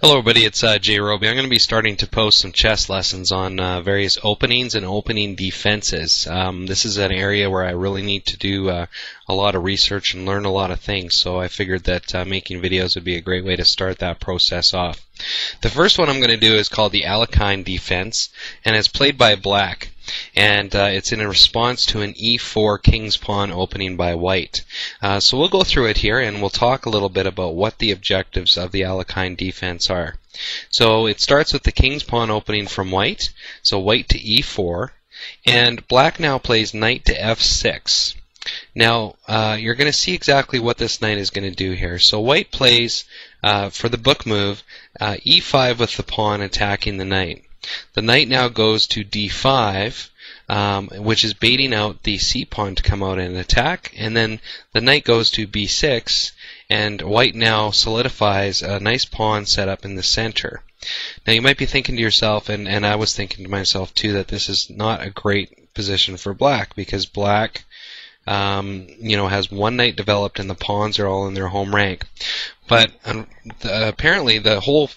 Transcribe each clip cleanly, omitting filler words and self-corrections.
Hello everybody, it's Jay Roby. I'm going to be starting to post some chess lessons on various openings and opening defenses. This is an area where I really need to do a lot of research and learn a lot of things, so I figured that making videos would be a great way to start that process off. The first one I'm going to do is called the Alekhine defense, and it's played by black. And it's in a response to an e4 king's pawn opening by white. So we'll go through it here and we'll talk a little bit about what the objectives of the Alekhine defense are. So it starts with the king's pawn opening from white, so white to e4, and black now plays knight to f6. Now you're going to see exactly what this knight is going to do here. So white plays, for the book move, e5 with the pawn attacking the knight. The knight now goes to d5, which is baiting out the c-pawn to come out and attack, and then the knight goes to b6, and white now solidifies a nice pawn set up in the center. Now you might be thinking to yourself, and I was thinking to myself too, that this is not a great position for black, because black has one knight developed and the pawns are all in their home rank. But apparently the whole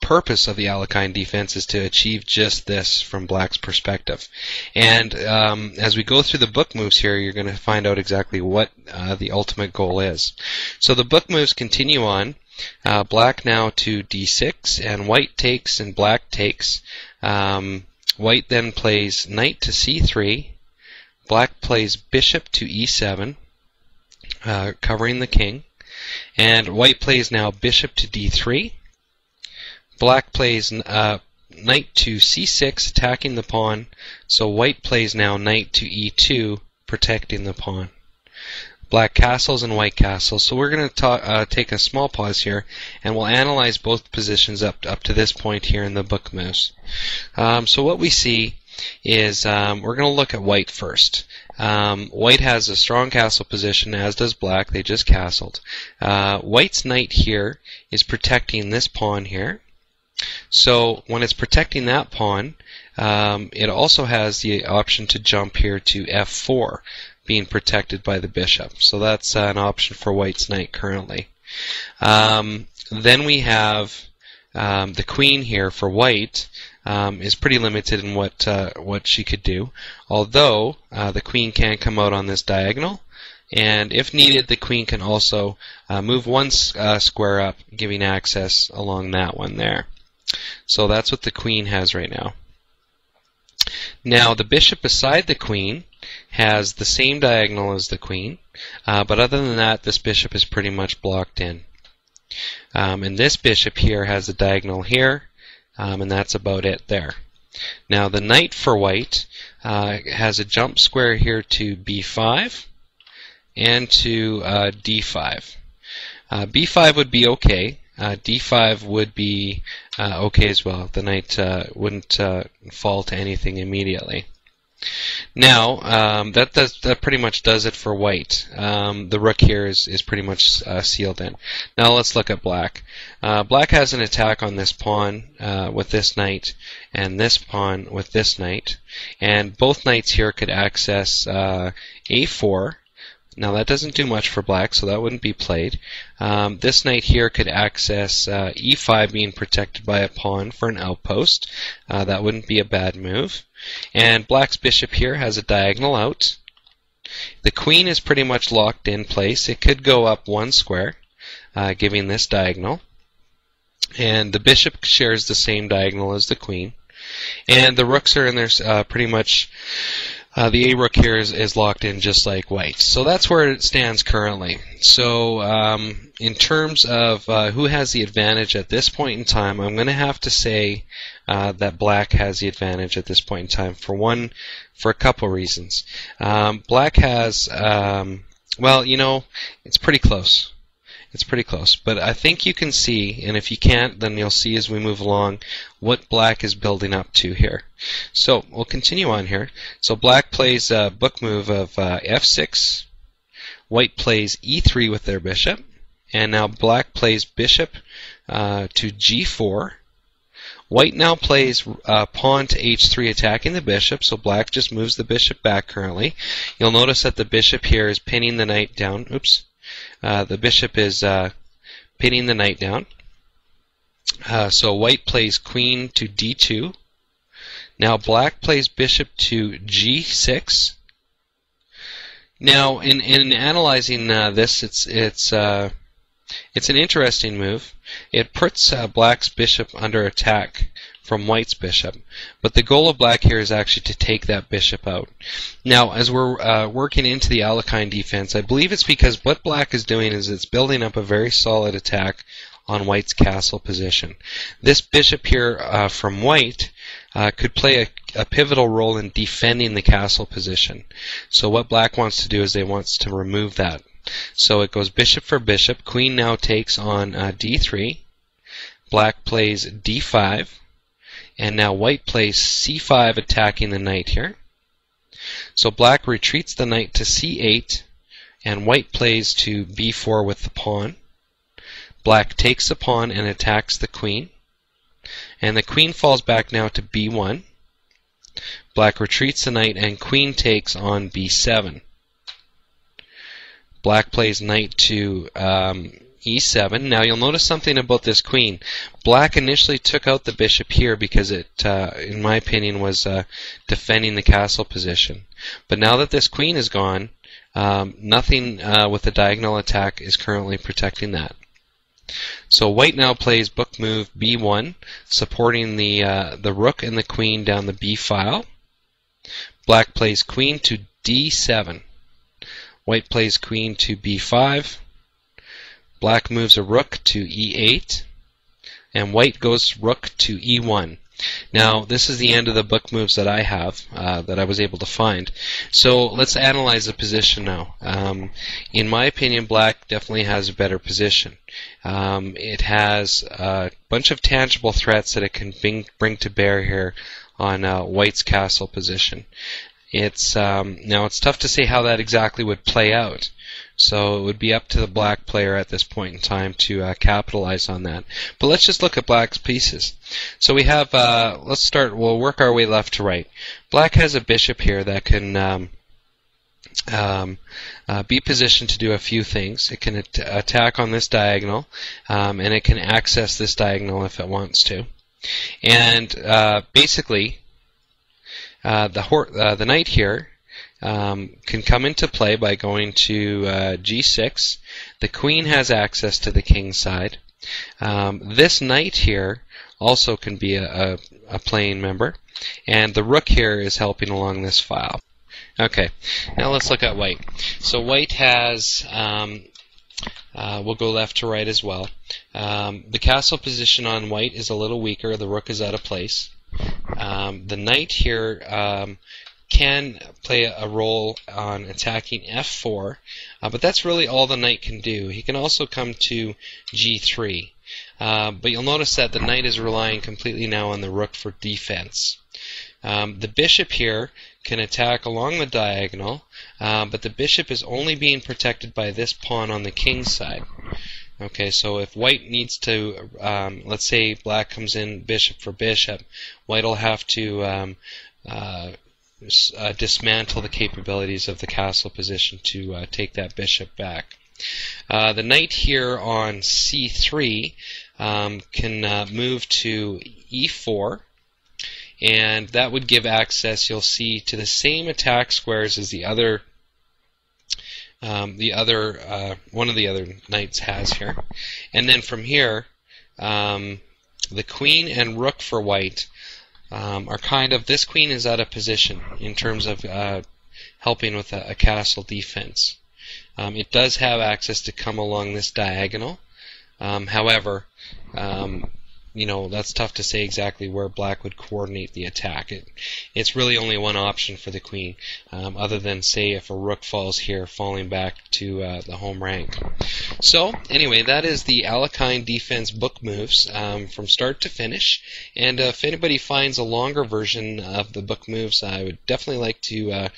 purpose of the Alekhine defense is to achieve just this from black's perspective. And as we go through the book moves here, you're going to find out exactly what the ultimate goal is. So the book moves continue on. Black now to d6, and white takes and black takes. White then plays knight to c3. Black plays bishop to e7, covering the king. And white plays now bishop to d3. Black plays knight to c6, attacking the pawn, so white plays now knight to e2, protecting the pawn. Black castles and white castles. So we're going to take a small pause here, and we'll analyze both positions up to this point here in the book moves. So what we see is we're going to look at white first. White has a strong castle position, as does black. They just castled. White's knight here is protecting this pawn here. So when it's protecting that pawn, it also has the option to jump here to f4, being protected by the bishop. So that's an option for white's knight currently. Then we have the queen here for white. Is pretty limited in what she could do, although the queen can come out on this diagonal, and if needed the queen can also move one square up, giving access along that one there. So that's what the queen has right now. Now the bishop beside the queen has the same diagonal as the queen, but other than that this bishop is pretty much blocked in. And this bishop here has a diagonal here, and that's about it there. Now the knight for white has a jump square here to b5 and to d5. b5 would be okay. d5 would be okay as well. The knight wouldn't fall to anything immediately. Now that pretty much does it for white. The rook here is pretty much sealed in. Now let's look at black. Black has an attack on this pawn with this knight, and this pawn with this knight, and both knights here could access a4. Now that doesn't do much for black, so that wouldn't be played. This knight here could access e5, being protected by a pawn for an outpost. That wouldn't be a bad move. And black's bishop here has a diagonal out. The queen is pretty much locked in place. It could go up one square, giving this diagonal. And the bishop shares the same diagonal as the queen. And the rooks are in there pretty much. The a-rook here is locked in just like white. So that's where it stands currently. So in terms of who has the advantage at this point in time, I'm going to have to say that black has the advantage at this point in time for a couple reasons. Black has, well, it's pretty close. It's pretty close, but I think you can see, and if you can't, then you'll see as we move along what black is building up to here. So we'll continue on here. So black plays a book move of f6. White plays e3 with their bishop, and now black plays bishop to g4. White now plays pawn to h3, attacking the bishop, so black just moves the bishop back currently. You'll notice that the bishop here is pinning the knight down. Oops. The bishop is pinning the knight down. So white plays queen to d2. Now black plays bishop to g6. Now, in analyzing this, it's an interesting move. It puts black's bishop under attack from white's bishop, but the goal of black here is actually to take that bishop out. Now, as we're working into the Alekhine defense, I believe it's because what black is doing is it's building up a very solid attack on white's castle position. This bishop here from white could play a pivotal role in defending the castle position. So what black wants to do is they wants to remove that. So it goes bishop for bishop. Queen now takes on d3. Black plays d5. And now white plays c5, attacking the knight here. So black retreats the knight to c8, and white plays to b4 with the pawn. Black takes the pawn and attacks the queen. And the queen falls back now to b1. Black retreats the knight, and queen takes on b7. Black plays knight to e7. Now you'll notice something about this queen. Black initially took out the bishop here because it, in my opinion, was defending the castle position. But now that this queen is gone, nothing with the diagonal attack is currently protecting that. So white now plays book move b1, supporting the rook and the queen down the b file. Black plays queen to d7. White plays queen to b5. Black moves a rook to e8, and white goes rook to e1. Now, this is the end of the book moves that I have, that I was able to find. So let's analyze the position now. In my opinion, black definitely has a better position. It has a bunch of tangible threats that it can bring to bear here on white's castle position. Now it's tough to say how that exactly would play out. So it would be up to the black player at this point in time to capitalize on that. But let's just look at black's pieces. So we have, we'll work our way left to right. Black has a bishop here that can be positioned to do a few things. It can attack on this diagonal, and it can access this diagonal if it wants to. And basically, the knight here can come into play by going to g6. The queen has access to the king's side. This knight here also can be a playing member, and the rook here is helping along this file. Okay, now let's look at white. So white has, we'll go left to right as well. The castle position on white is a little weaker. The rook is out of place. The knight here can play a role on attacking f4, but that's really all the knight can do. He can also come to g3, but you'll notice that the knight is relying completely now on the rook for defense. The bishop here can attack along the diagonal, but the bishop is only being protected by this pawn on the king's side. Okay, so if white needs to, let's say black comes in bishop for bishop, white will have to dismantle the capabilities of the castle position to take that bishop back. The knight here on c3 can move to e4, and that would give access, you'll see, to the same attack squares as the other one of the other knights has here. And then from here, the queen and rook for white are kind of, this queen is out of position in terms of helping with a castle defense. It does have access to come along this diagonal. However, you know, that's tough to say exactly where black would coordinate the attack. It's really only one option for the queen, other than, say, if a rook falls here, falling back to the home rank. So, anyway, that is the Alekhine defense book moves from start to finish. And if anybody finds a longer version of the book moves, I would definitely like to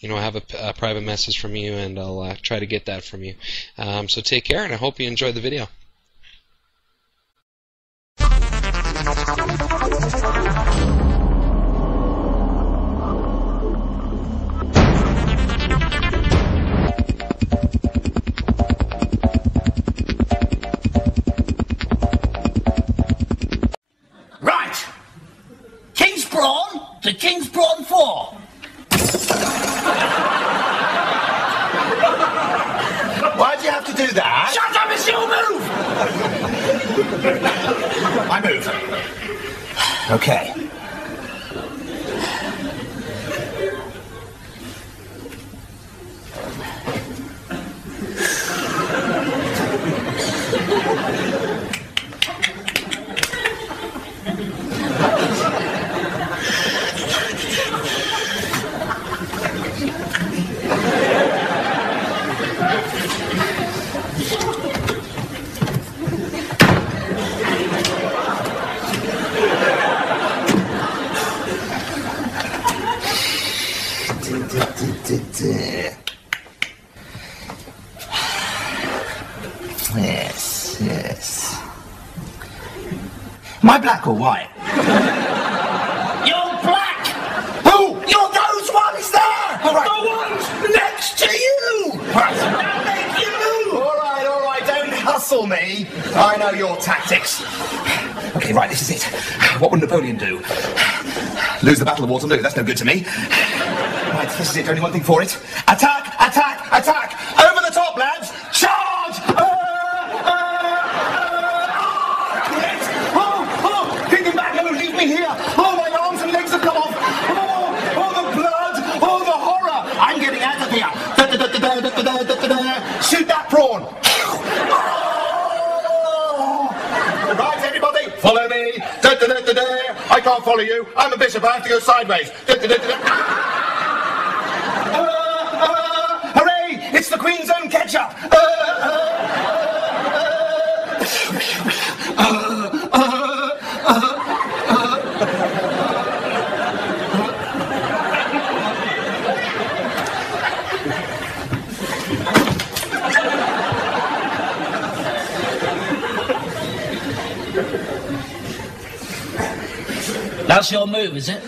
you know, have a private message from you, and I'll try to get that from you. So take care, and I hope you enjoyed the video. my move. Okay. Yes, yes. Am I black or white? You're black! Who? You're those ones there! All right. The ones next to you! Right. Now make you move! All right, don't hustle me. I know your tactics. Okay, right, this is it. What would Napoleon do? Lose the Battle of Waterloo, that's no good to me. Right, this is it, only one thing for it. Attack, attack, attack! Over the top, lads! Charge! Thinking back, no, leave me here! Oh, my arms and legs have come off! Oh, the blood! Oh, the horror! I'm getting out of here! Shoot that prawn! Right, everybody, follow me! I can't follow you. I'm a bishop, I have to go sideways. Hooray! It's the Queen's own ketchup! That's your move, is it?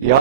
Ja.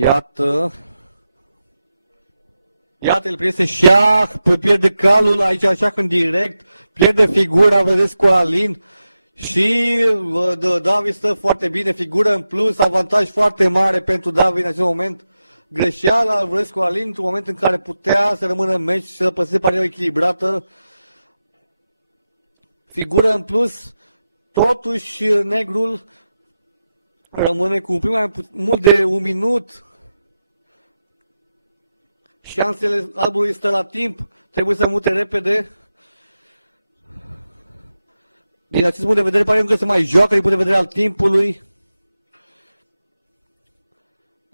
Ja. Ja. Ja, porque te cambio da gente que fuera de después.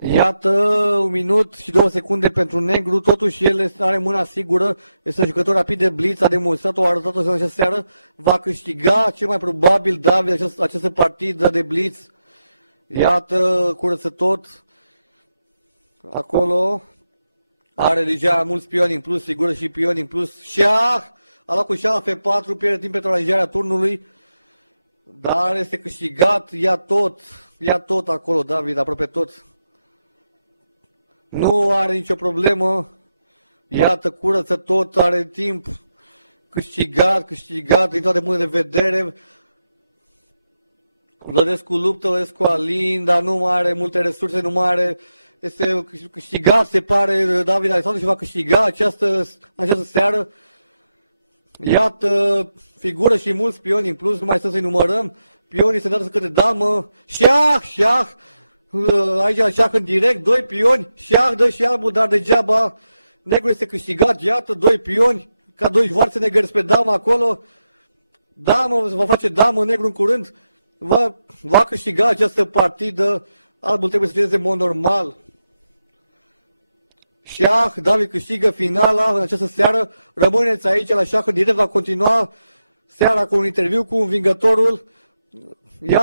Ja. Ja. Nur. Ja. Ja. Ja. Ja.